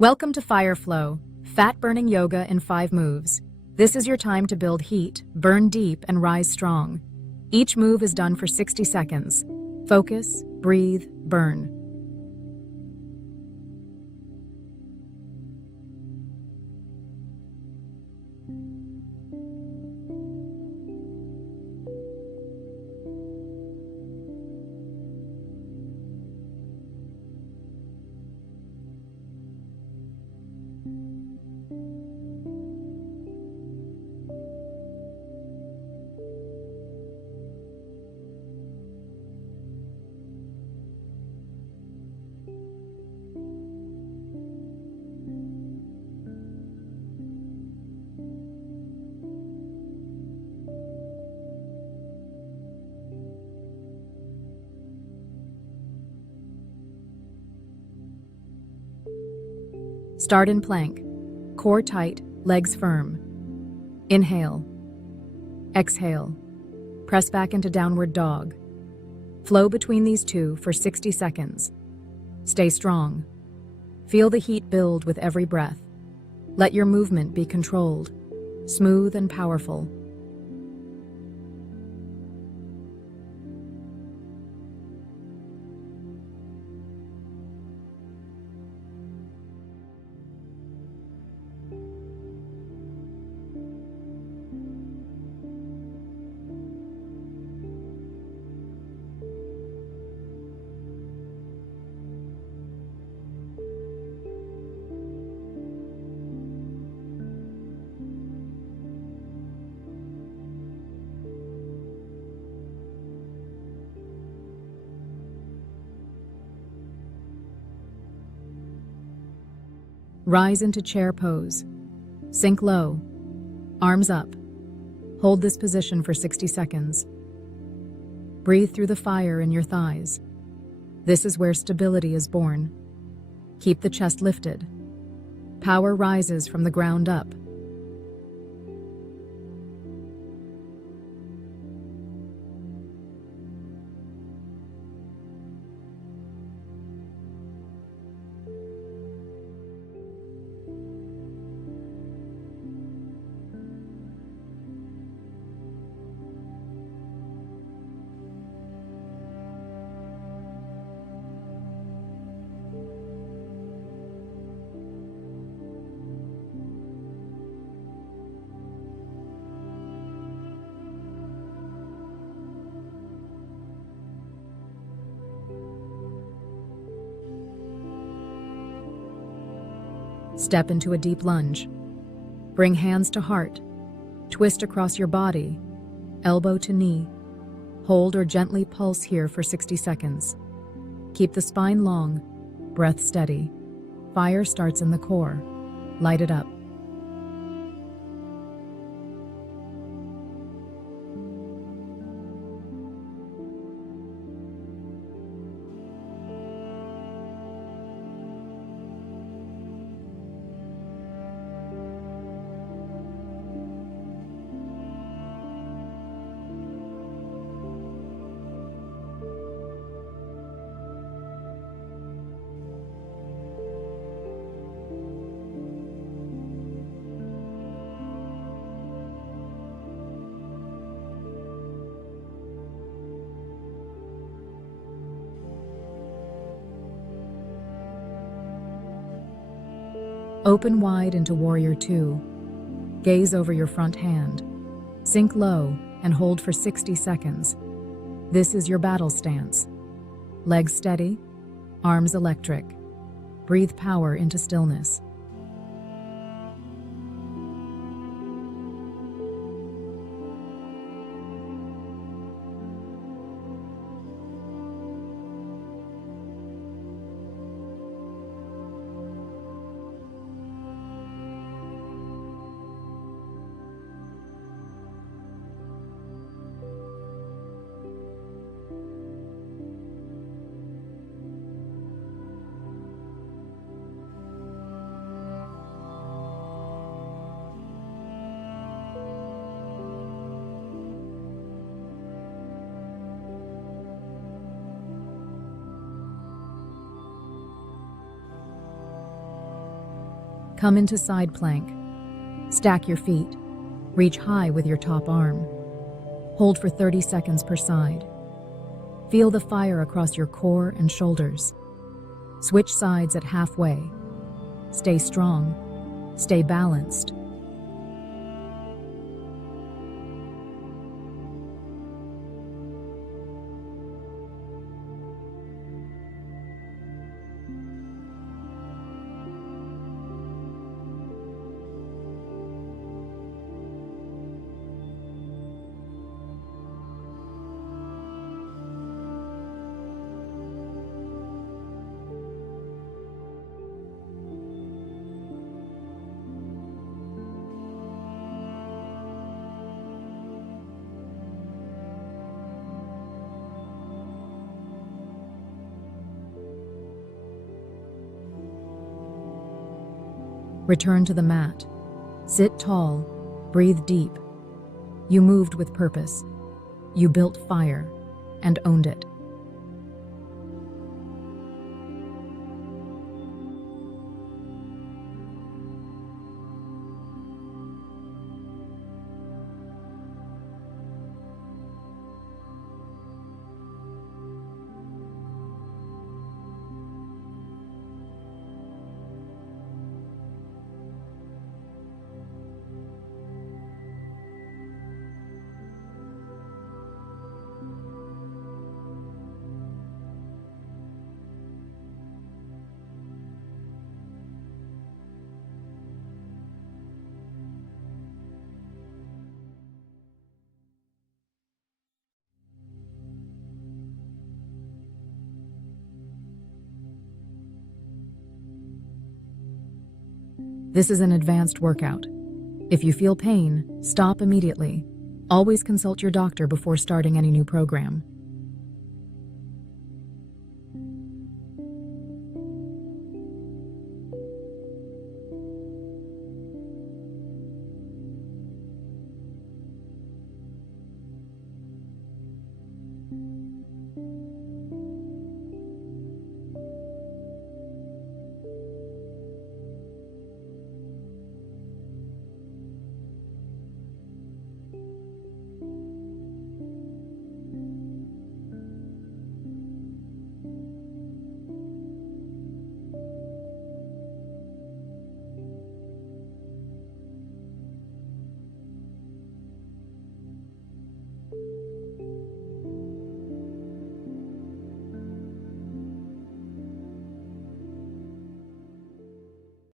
Welcome to Fire Flow, fat-burning yoga in 5 moves. This is your time to build heat, burn deep, and rise strong. Each move is done for 60 seconds. Focus, breathe, burn. Start in plank. Core tight, legs firm. Inhale. Exhale. Press back into downward dog. Flow between these two for 60 seconds. Stay strong. Feel the heat build with every breath. Let your movement be controlled, smooth and powerful. Rise into chair pose. Sink low. Arms up. Hold this position for 60 seconds. Breathe through the fire in your thighs. This is where stability is born. Keep the chest lifted. Power rises from the ground up. Step into a deep lunge. Bring hands to heart. Twist across your body, elbow to knee. Hold or gently pulse here for 60 seconds. Keep the spine long, breath steady. Fire starts in the core. Light it up. Open wide into Warrior 2. Gaze over your front hand. Sink low and hold for 60 seconds. This is your battle stance. Legs steady, arms electric. Breathe power into stillness. Come into side plank. Stack your feet. Reach high with your top arm. Hold for 30 seconds per side. Feel the fire across your core and shoulders. Switch sides at halfway. Stay strong. Stay balanced. Return to the mat. Sit tall. Breathe deep. You moved with purpose. You built fire and owned it. This is an advanced workout. If you feel pain, stop immediately. Always consult your doctor before starting any new program.